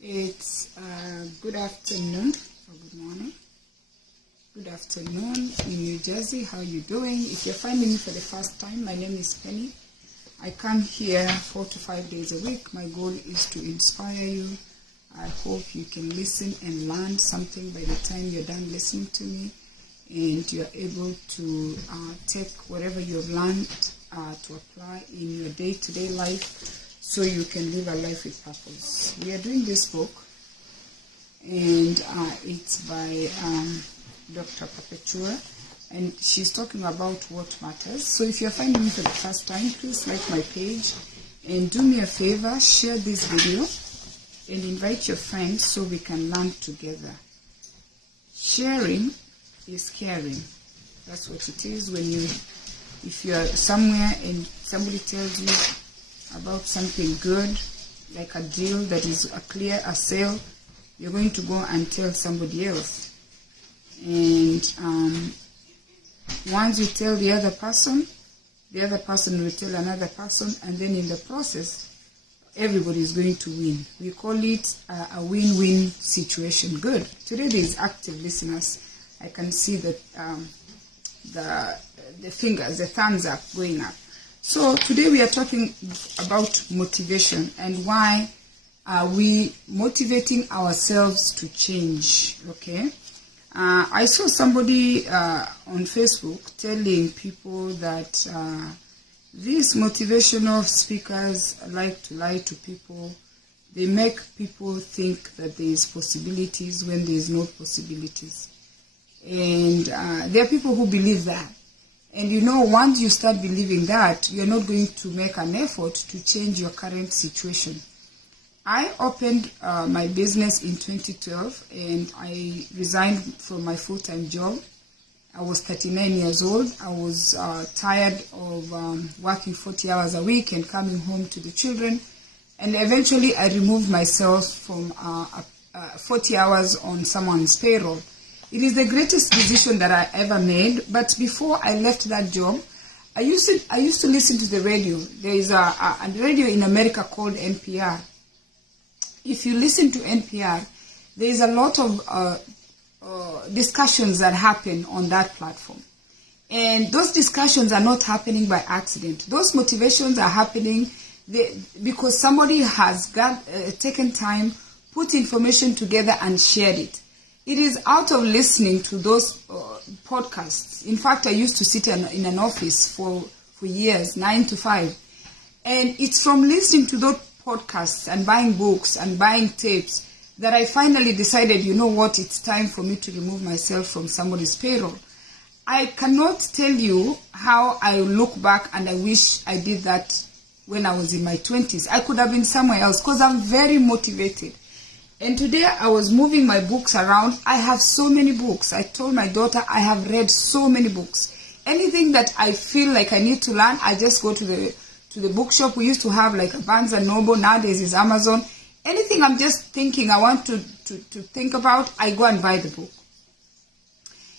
It's good afternoon or good morning. Good afternoon in New Jersey. How are you doing? If you're finding me for the first time, my name is Penny. I come here 4 to 5 days a week. My goal is to inspire you. I hope you can listen and learn something by the time you're done listening to me, and you're able to take whatever you've learned to apply in your day-to-day life, so you can live a life with purpose. We are doing this book, and it's by Dr. Perpetua, and she's talking about what matters. So if you're finding me for the first time, please like my page, and do me a favor, share this video, and invite your friends so we can learn together. Sharing is caring. That's what it is. If you're somewhere and somebody tells you about something good, like a deal that is a sale, you're going to go and tell somebody else. And once you tell the other person will tell another person, and then in the process, everybody is going to win. We call it a win-win situation. Good. Today there is active listeners. I can see that the fingers, the thumbs up going up. So today we are talking about motivation and why are we motivating ourselves to change, okay? I saw somebody on Facebook telling people that these motivational speakers like to lie to people. They make people think that there is possibilities when there is no possibilities. And there are people who believe that. And you know, once you start believing that, you're not going to make an effort to change your current situation. I opened my business in 2012, and I resigned from my full-time job. I was 39 years old. I was tired of working 40 hours a week and coming home to the children. And eventually I removed myself from 40 hours on someone's payroll. It is the greatest decision that I ever made. But before I left that job, I used to listen to the radio. There is a radio in America called NPR. If you listen to NPR, there is a lot of discussions that happen on that platform. And those discussions are not happening by accident. Those motivations are happening because somebody has taken time, put information together and shared it. It is out of listening to those podcasts. In fact, I used to sit in an office for years, 9 to 5. And it's from listening to those podcasts and buying books and buying tapes that I finally decided, you know what, it's time for me to remove myself from somebody's payroll. I cannot tell you how I look back and I wish I did that when I was in my 20s. I could have been somewhere else because I'm very motivated. And today I was moving my books around. I have so many books. I told my daughter I have read so many books. Anything that I feel like I need to learn, I just go to the bookshop. We used to have like a Barnes & Noble. Nowadays is Amazon. Anything I'm just thinking I want to think about, I go and buy the book.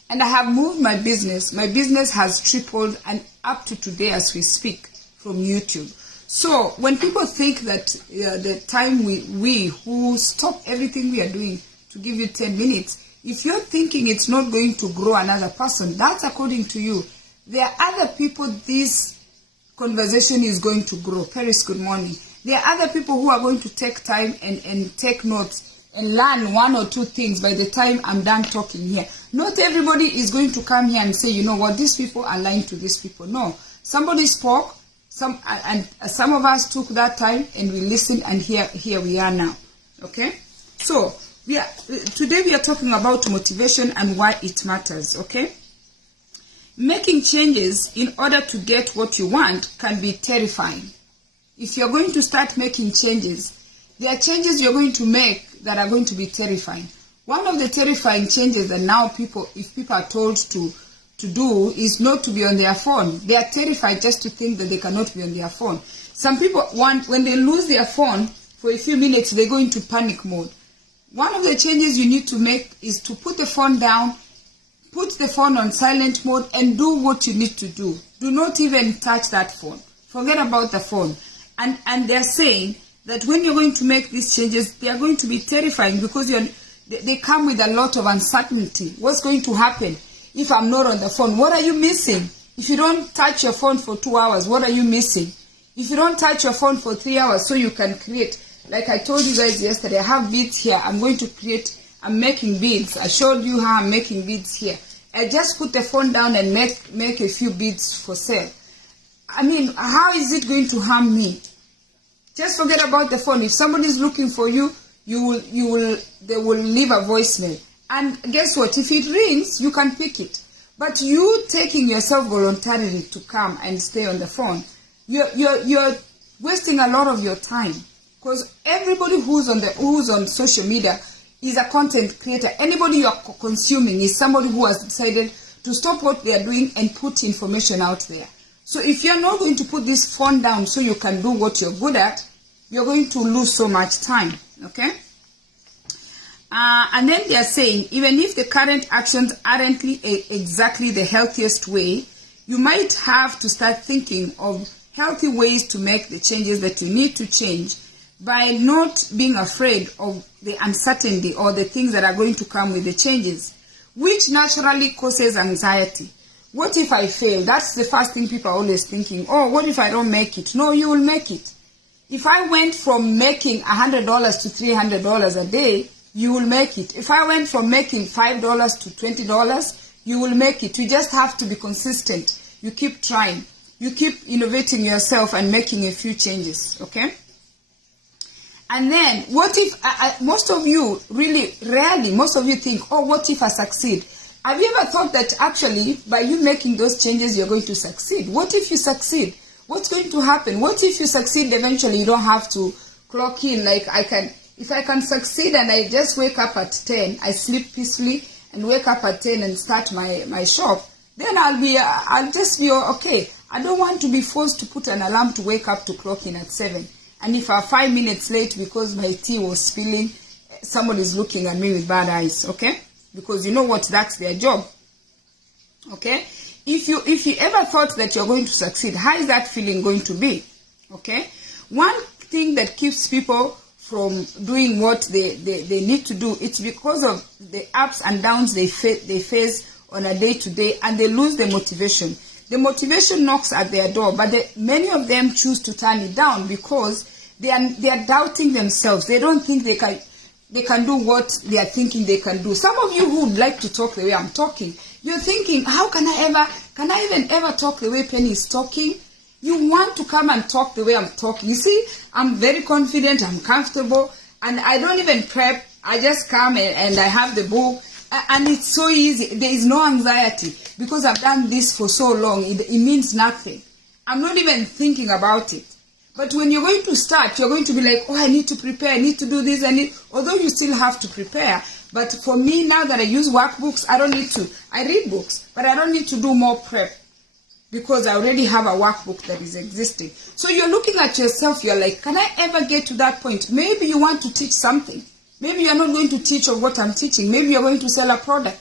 And I have moved my business. My business has tripled, and up to today as we speak, from YouTube. So when people think that the time we who stop everything we are doing to give you 10 minutes, if you're thinking it's not going to grow another person, that's according to you. There are other people this conversation is going to grow. Paris, good morning. There are other people who are going to take time and take notes and learn 1 or 2 things by the time I'm done talking here. Not everybody is going to come here and say, you know what, these people are lying to these people. No. Somebody spoke, some of us took that time and we listened, and here we are now. Okay? So, today we are talking about motivation and why it matters. Okay? Making changes in order to get what you want can be terrifying. If you're going to start making changes, there are changes you're going to make that are going to be terrifying. One of the terrifying changes that now if people are told to do is not to be on their phone. They are terrified just to think that they cannot be on their phone. Some people when they lose their phone for a few minutes, they go into panic mode. One of the changes you need to make is to put the phone down, put the phone on silent mode, and do what you need to do. Do not even touch that phone. Forget about the phone. And they're saying that when you're going to make these changes, they are going to be terrifying because they come with a lot of uncertainty. What's going to happen if I'm not on the phone? What are you missing? If you don't touch your phone for 2 hours, what are you missing? If you don't touch your phone for 3 hours so you can create, like I told you guys yesterday, I have beads here. I'm going to create, I'm making beads. I showed you how I'm making beads here. I just put the phone down and make a few beads for sale. I mean, how is it going to harm me? Just forget about the phone. If somebody is looking for you, they will leave a voicemail. And guess what? If it rings, you can pick it. But you taking yourself voluntarily to come and stay on the phone, you're wasting a lot of your time. Because everybody who's on social media is a content creator. Anybody you are consuming is somebody who has decided to stop what they are doing and put information out there. So if you're not going to put this phone down so you can do what you're good at, you're going to lose so much time, okay? And then they are saying, even if the current actions aren't exactly the healthiest way, you might have to start thinking of healthy ways to make the changes that you need to change by not being afraid of the uncertainty or the things that are going to come with the changes, which naturally causes anxiety. What if I fail? That's the first thing people are always thinking. Oh, what if I don't make it? No, you will make it. If I went from making $100 to $300 a day, you will make it. If I went from making $5 to $20, you will make it. You just have to be consistent. You keep trying. You keep innovating yourself and making a few changes, okay? And then, what if, most of you, really, rarely, most of you think, oh, what if I succeed? Have you ever thought that actually, by you making those changes, you're going to succeed? What if you succeed? What's going to happen? What if you succeed eventually? You don't have to clock in. Like if I can succeed and I just wake up at 10, I sleep peacefully and wake up at 10 and start my shop, then I'll just be okay. I don't want to be forced to put an alarm to wake up to clock in at 7. And if I'm 5 minutes late because my tea was spilling, somebody's looking at me with bad eyes, okay? Because you know what, that's their job, okay? If you ever thought that you're going to succeed, how is that feeling going to be, okay? One thing that keeps people from doing what they need to do, it's because of the ups and downs they face on a day-to-day, and they lose the motivation. The motivation knocks at their door, but many of them choose to turn it down because they are doubting themselves. They don't think they can do what they are thinking they can do. Some of you who would like to talk the way I'm talking, you're thinking, how can I even ever talk the way Penny is talking? You want to come and talk the way I'm talking. You see, I'm very confident, I'm comfortable, and I don't even prep. I just come and I have the book, and it's so easy. There is no anxiety because I've done this for so long. It means nothing. I'm not even thinking about it. But when you're going to start, you're going to be like, oh, I need to prepare, I need to do this, although you still have to prepare. But for me, now that I use workbooks, I don't need to. I read books, but I don't need to do more prep because I already have a workbook that is existing. So you're looking at yourself, you're like, can I ever get to that point? Maybe you want to teach something. Maybe you're not going to teach of what I'm teaching. Maybe you're going to sell a product.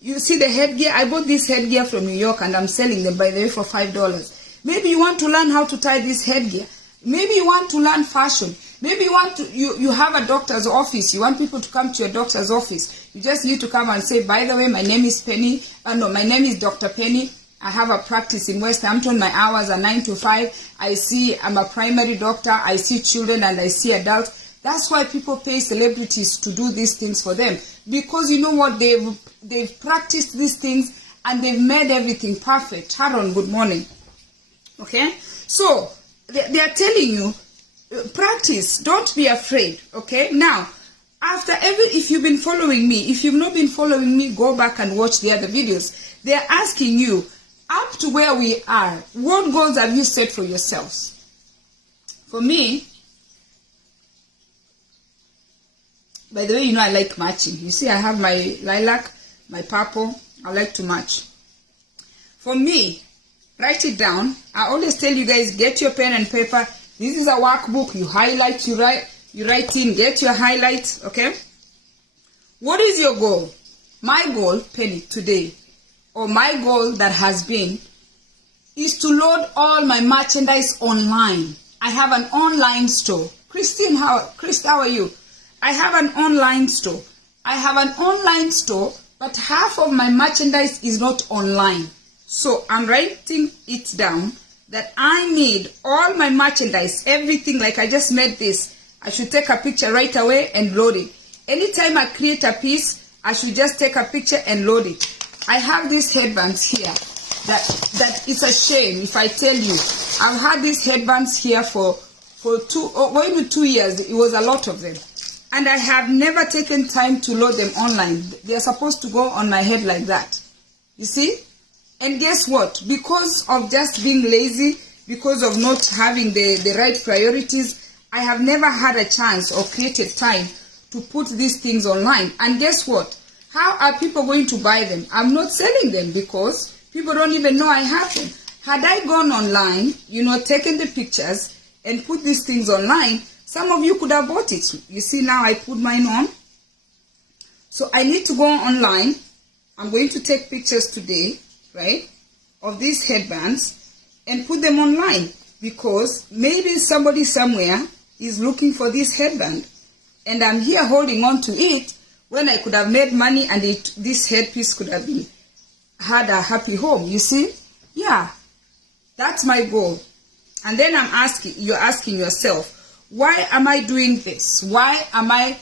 You see the headgear? I bought this headgear from New York and I'm selling them, by the way, for $5. Maybe you want to learn how to tie this headgear. Maybe you want to learn fashion. Maybe you have a doctor's office. You want people to come to your doctor's office. You just need to come and say, by the way, my name is Penny. No, my name is Dr. Penny. I have a practice in West Hampton. My hours are 9 to 5. I'm a primary doctor. I see children and I see adults. That's why people pay celebrities to do these things for them. Because you know what? They've practiced these things and they've made everything perfect. Haron, good morning. Okay? So, they are telling you, practice. Don't be afraid. Okay? Now, if you've been following me, if you've not been following me, go back and watch the other videos. They're asking you, up to where we are, what goals have you set for yourselves? For me, by the way, you know I like matching. You see, I have my lilac, my purple. I like to match. For me, write it down. I always tell you guys, get your pen and paper. This is a workbook. You highlight, you write in, get your highlights, okay? What is your goal? My goal, Penny, today, or my goal that has been, is to load all my merchandise online. I have an online store. Christine, Chris, how are you? I have an online store. I have an online store, but half of my merchandise is not online. So I'm writing it down that I need all my merchandise, everything. Like I just made this, I should take a picture right away and load it. Anytime I create a piece, I should just take a picture and load it. I have these headbands here that it's a shame if I tell you. I've had these headbands here for 2 years. It was a lot of them. And I have never taken time to load them online. They are supposed to go on my head like that. You see? And guess what? Because of just being lazy, because of not having the right priorities, I have never had a chance or created time to put these things online. And guess what? How are people going to buy them? I'm not selling them because people don't even know I have them. Had I gone online, taken the pictures and put these things online, some of you could have bought it. You see, now I put mine on. So I need to go online. I'm going to take pictures today, right, of these headbands and put them online because maybe somebody somewhere is looking for this headband and I'm here holding on to it when I could have made money and this headpiece could have had a happy home. You see? Yeah, that's my goal. And then you're asking yourself, why am I doing this? Why am I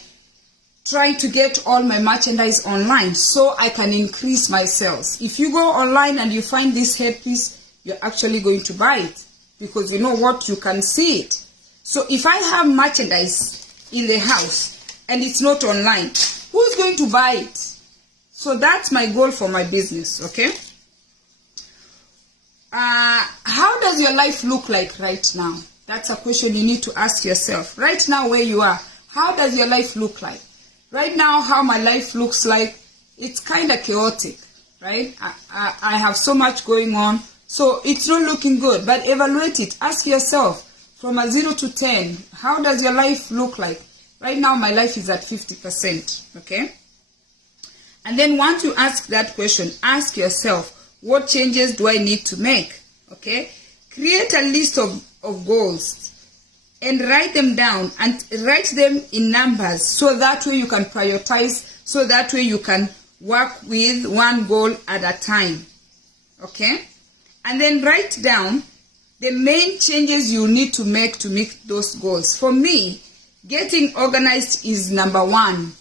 trying to get all my merchandise online so I can increase my sales? If you go online and you find this headpiece, you're actually going to buy it because you know what? You can see it. So if I have merchandise in the house and it's not online, who's going to buy it? So that's my goal for my business, okay? How does your life look like right now? That's a question you need to ask yourself. Right now where you are, how does your life look like? Right now, how my life looks like, it's kind of chaotic, right? I have so much going on, so it's not looking good. But evaluate it. Ask yourself, from a 0 to 10, how does your life look like? Right now, my life is at 50%, okay? And then once you ask that question, ask yourself, what changes do I need to make, okay? Create a list of goals and write them down and write them in numbers so that way you can prioritize, so that way you can work with one goal at a time, okay? And then write down the main changes you need to make those goals. For me, getting organized is number one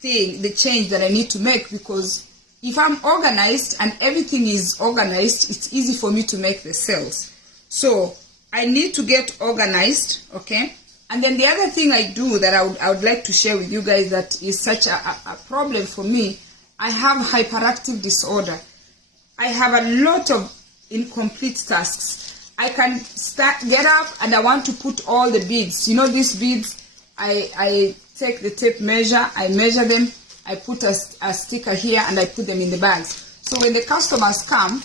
thing, the change that I need to make, because if I'm organized and everything is organized, it's easy for me to make the sales. So I need to get organized, okay? And then the other thing I do that I would like to share with you guys that is such a problem for me, I have hyperactive disorder. I have a lot of incomplete tasks. I can get up and I want to put all the beads. You know these beads, I take the tape measure, I measure them, I put a sticker here and I put them in the bags. So when the customers come,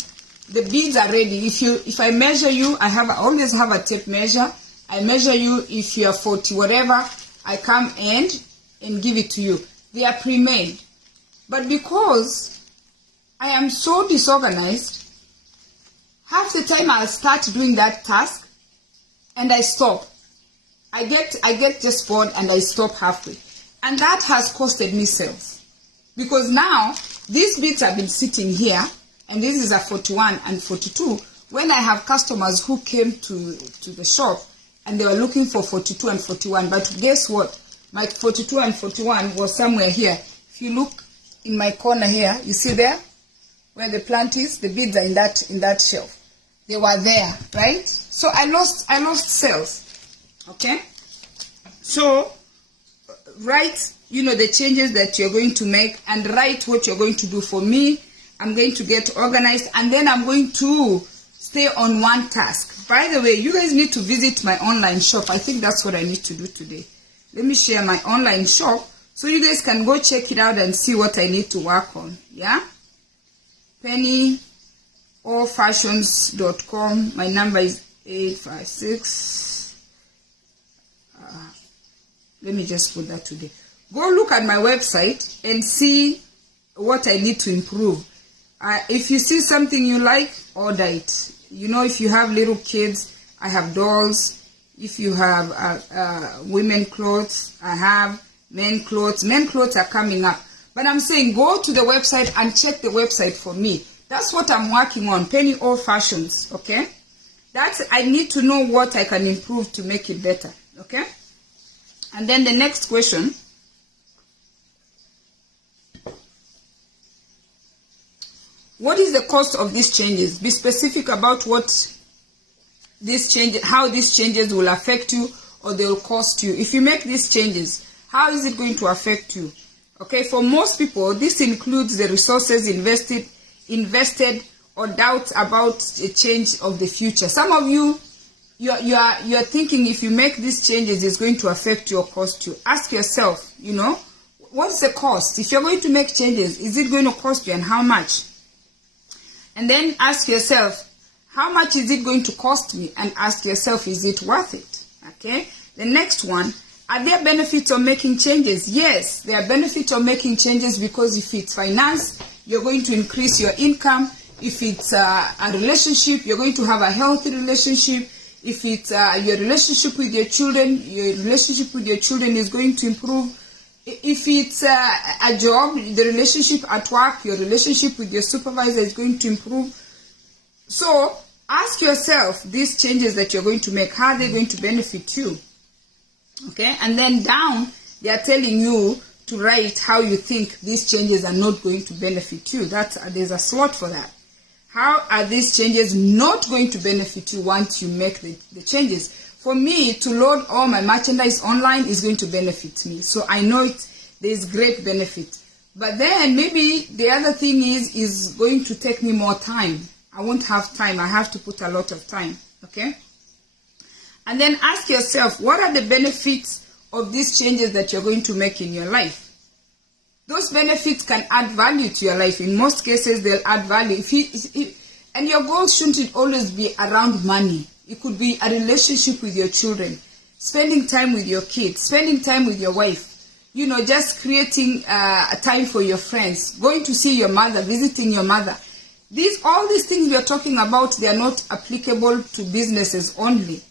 the beads are ready. If I measure you, I always have a tape measure. I measure you. If you are 40 whatever, I come and give it to you. They are pre-made. But because I am so disorganized, half the time I'll start doing that task and I stop. I get just bored and I stop halfway. And that has costed me sales. Because now, these beads have been sitting here, and this is a 41 and 42. When I have customers who came to the shop, and they were looking for 42 and 41, but guess what? My 42 and 41 was somewhere here. If you look in my corner here, you see there? Where the plant is, the beads are in that shelf. They were there, right? So I lost sales. Okay? So write, the changes that you're going to make and write what you're going to do. For me, I'm going to get organized and then I'm going to stay on one task. By the way, you guys need to visit my online shop. I think that's what I need to do today. Let me share my online shop so you guys can go check it out and see what I need to work on. Yeah? pennyallfashions.com. My number is 856. Let me just put that today. Go look at my website and see what I need to improve. If you see something you like, order it. If you have little kids, I have dolls. If you have women clothes, I have men clothes. Men clothes are coming up. But I'm saying go to the website and check the website for me. That's what I'm working on, Penny Old Fashions, okay? I need to know what I can improve to make it better, okay? And then the next question. What is the cost of these changes? Be specific about what these changes, how these changes will affect you or they will cost you. If you make these changes, how is it going to affect you? Okay, for most people, this includes the resources invested or doubts about a change of the future. Some of you, you're thinking if you make these changes, it's going to affect you or cost you. Ask yourself, what's the cost? If you're going to make changes, is it going to cost you and how much? And then ask yourself, how much is it going to cost me? And ask yourself, is it worth it? Okay. The next one, are there benefits of making changes? Yes, there are benefits of making changes because if it's finance, you're going to increase your income. If it's a relationship, you're going to have a healthy relationship. If it's your relationship with your relationship with your children is going to improve. If it's a job, the relationship at work, your relationship with your supervisor is going to improve. So ask yourself, these changes that you're going to make, how are they going to benefit you? Okay, and then down, they are telling you to write how you think these changes are not going to benefit you. There's a slot for that. How are these changes not going to benefit you once you make the changes? For me, to load all my merchandise online is going to benefit me. So I know there's great benefit. But then maybe the other thing is going to take me more time. I won't have time. I have to put a lot of time. Okay? And then ask yourself, what are the benefits of these changes that you're going to make in your life? Those benefits can add value to your life. In most cases, they'll add value. And your goals shouldn't always be around money. It could be a relationship with your children, spending time with your kids, spending time with your wife, just creating a time for your friends, going to see your mother, visiting your mother. All these things we are talking about, they are not applicable to businesses only.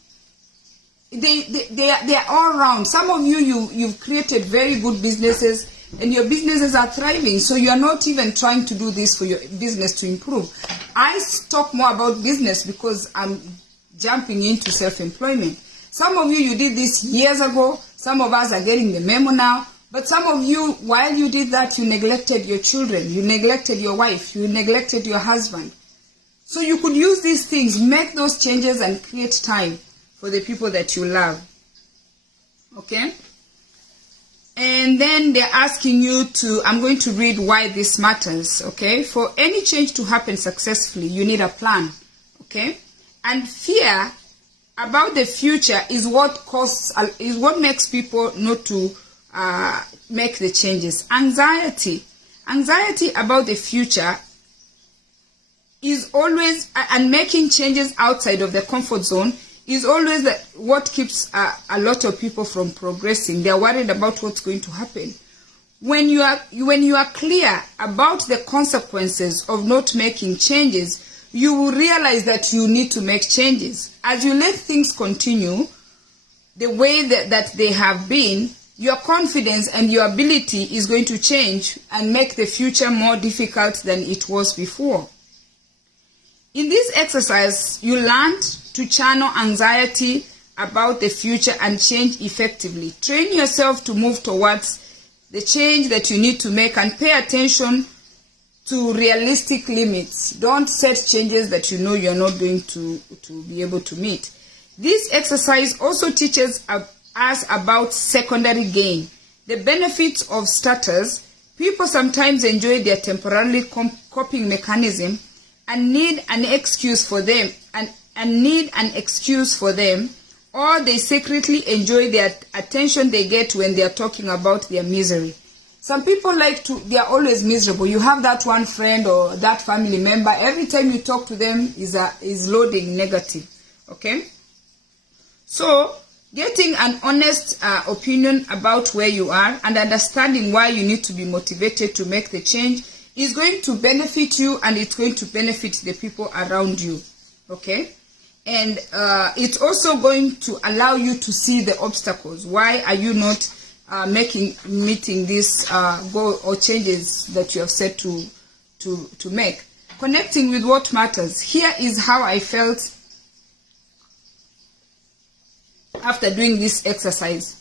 They are all around. Some of you've created very good businesses and your businesses are thriving. So you are not even trying to do this for your business to improve. I talk more about business because I'm jumping into self-employment. Some of you did this years ago. Some of us are getting the memo now. But some of you, while you did that, you neglected your children. You neglected your wife. You neglected your husband. So you could use these things, make those changes and create time for the people that you love. Okay? And then they're asking you I'm going to read why this matters. Okay? For any change to happen successfully, you need a plan. Okay? And fear about the future is what makes people not to make the changes. Anxiety about the future is always, and making changes outside of the comfort zone is always what keeps a lot of people from progressing. They are worried about what's going to happen. When you are clear about the consequences of not making changes, you will realize that you need to make changes. As you let things continue the way that they have been, your confidence and your ability is going to change and make the future more difficult than it was before. In this exercise, you learned to channel anxiety about the future and change effectively. Train yourself to move towards the change that you need to make and pay attention to realistic limits. Don't set changes that you know you're not going to be able to meet. This exercise also teaches us about secondary gain. The benefits of starters. People sometimes enjoy their temporarily coping mechanism and need an excuse for them, or they secretly enjoy the attention they get when they are talking about their misery. Some people they are always miserable. You have that one friend or that family member, every time you talk to them is loading negative. Okay? So, getting an honest opinion about where you are and understanding why you need to be motivated to make the change is going to benefit you and it's going to benefit the people around you. Okay? And it's also going to allow you to see the obstacles. Why are you not meeting this goal or changes that you have set to make? Connecting with what matters. Here is how I felt after doing this exercise.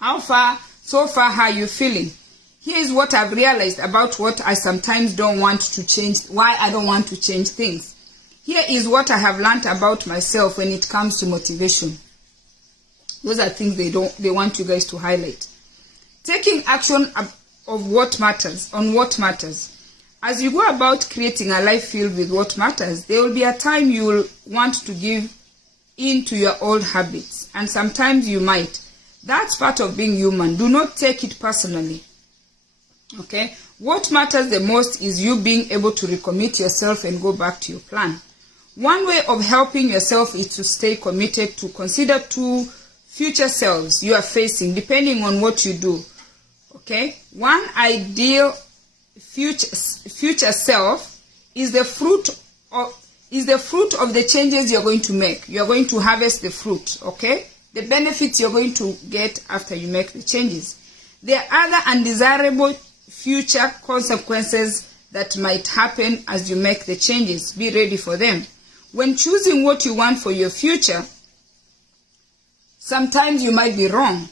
So far, how are you feeling? Here is what I've realized about what I sometimes don't want to change, why I don't want to change things. Here is what I have learned about myself when it comes to motivation. Those are things they want you guys to highlight. Taking action on what matters. As you go about creating a life filled with what matters, there will be a time you will want to give in to your old habits. And sometimes you might. That's part of being human. Do not take it personally. Okay? What matters the most is you being able to recommit yourself and go back to your plan. One way of helping yourself is to stay committed to consider 2 future selves you are facing, depending on what you do. Okay? One ideal future self is the fruit of the changes you're going to make. You're going to harvest the fruit, okay? The benefits you're going to get after you make the changes. There are other undesirable future consequences that might happen as you make the changes. Be ready for them. When choosing what you want for your future, sometimes you might be wrong.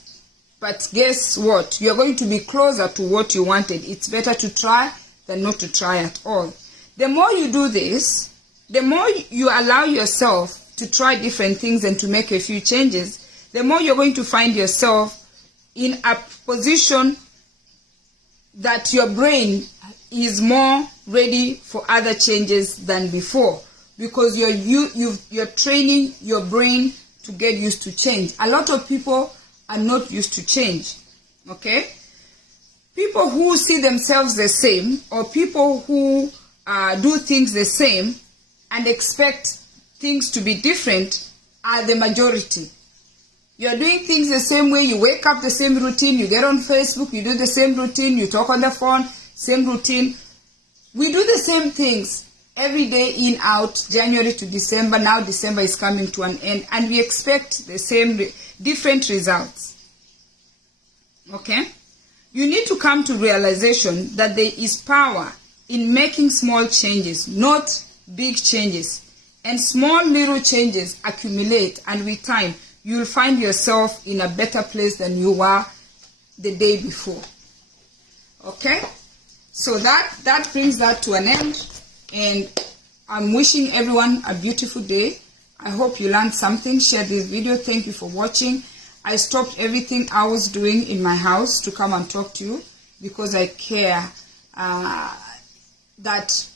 But guess what? You're going to be closer to what you wanted. It's better to try than not to try at all. The more you do this, the more you allow yourself to try different things and to make a few changes, the more you're going to find yourself in a position that your brain is more ready for other changes than before, because you're training your brain to get used to change. A lot of people are not used to change. Okay? People who see themselves the same, or people who do things the same and expect things to be different, are the majority. You're doing things the same way. You wake up the same routine. You get on Facebook. You do the same routine. You talk on the phone. Same routine. We do the same things every day, in, out, January to December. Now December is coming to an end. And we expect the same, different results. Okay? You need to come to realization that there is power in making small changes, not big changes. And small little changes accumulate, and with time, you'll find yourself in a better place than you were the day before. Okay? So that brings that to an end. And I'm wishing everyone a beautiful day. I hope you learned something. Share this video. Thank you for watching. I stopped everything I was doing in my house to come and talk to you because I care that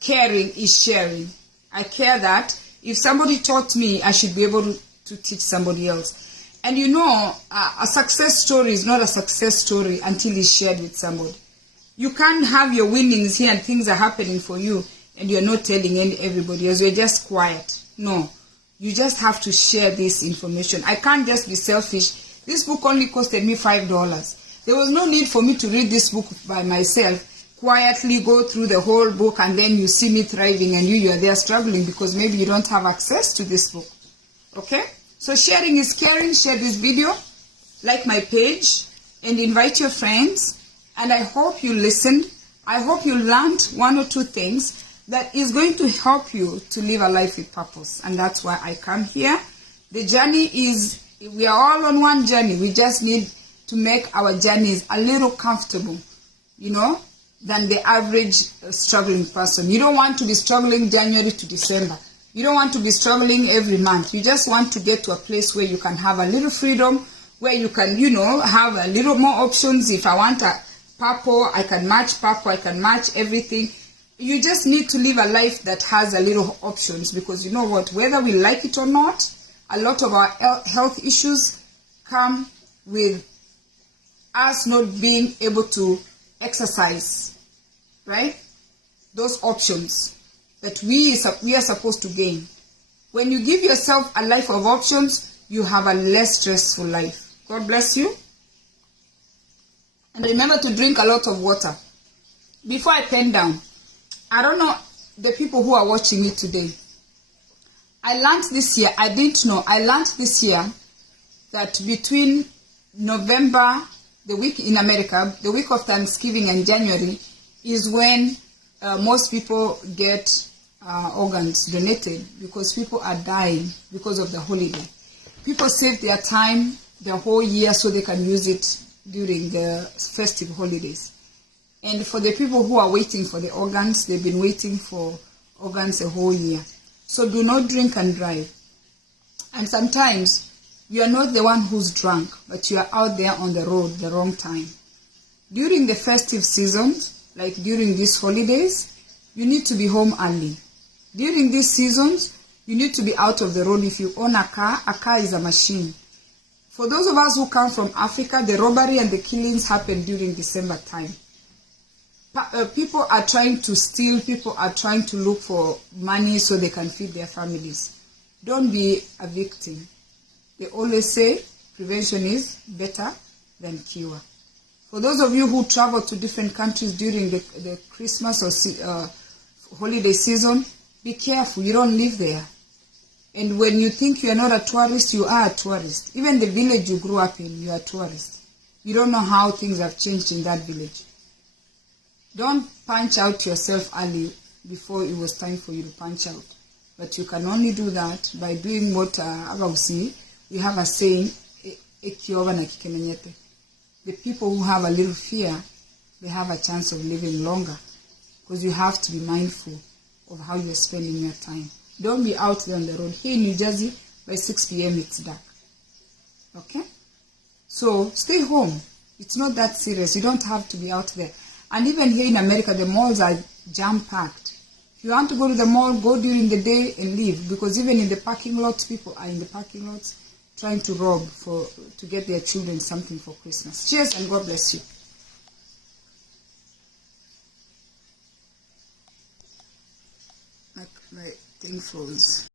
caring is sharing. I care that if somebody taught me, I should be able to teach somebody else. And you know, a success story is not a success story until it's shared with somebody. You can't have your winnings here and things are happening for you and you're not telling everybody else. You're just quiet. No. You just have to share this information. I can't just be selfish. This book only costed me $5. There was no need for me to read this book by myself, quietly go through the whole book, and then you see me thriving and you're there struggling because maybe you don't have access to this book. Okay? So sharing is caring. Share this video, like my page, and invite your friends. And I hope you listened. I hope you learned 1 or 2 things that is going to help you to live a life with purpose. And that's why I come here. The journey is, we are all on one journey. We just need to make our journeys a little comfortable, you know, than the average struggling person. You don't want to be struggling January to December. You don't want to be struggling every month. You just want to get to a place where you can have a little freedom, where you can, you know, have a little more options. If I want a purple, I can match purple, I can match everything. You just need to live a life that has a little options, because you know what, whether we like it or not, a lot of our health issues come with us not being able to exercise, right? Those options that we are supposed to gain. When you give yourself a life of options, you have a less stressful life. God bless you. And remember to drink a lot of water. Before I pen down, I don't know the people who are watching me today. I learned this year, I didn't know, I learned this year that between November, the week in America, the week of Thanksgiving and January is when most people get organs donated because people are dying because of the holiday. People save their time the whole year so they can use it during the festive holidays. And for the people who are waiting for the organs, they've been waiting for organs a whole year. So do not drink and drive. And sometimes you are not the one who's drunk, but you are out there on the road the wrong time. During the festive seasons, like during these holidays, you need to be home early. During these seasons, you need to be out of the road. If you own a car is a machine. For those of us who come from Africa, the robbery and the killings happen during December time. People are trying to steal, people are trying to look for money so they can feed their families. Don't be a victim. They always say prevention is better than cure. For those of you who travel to different countries during the Christmas or holiday season, be careful, you don't live there. And when you think you are not a tourist, you are a tourist. Even the village you grew up in, you are a tourist. You don't know how things have changed in that village. Don't punch out yourself early before it was time for you to punch out. But you can only do that by doing what we have a saying, the people who have a little fear, they have a chance of living longer. Because you have to be mindful of how you're spending your time. Don't be out there on the road. Here in New Jersey, by 6 p.m. it's dark. Okay? So stay home. It's not that serious. You don't have to be out there. And even here in America, the malls are jam-packed. If you want to go to the mall, go during the day and leave. Because even in the parking lots, people are in the parking lots trying to rob to get their children something for Christmas. Cheers and God bless you. My thing froze.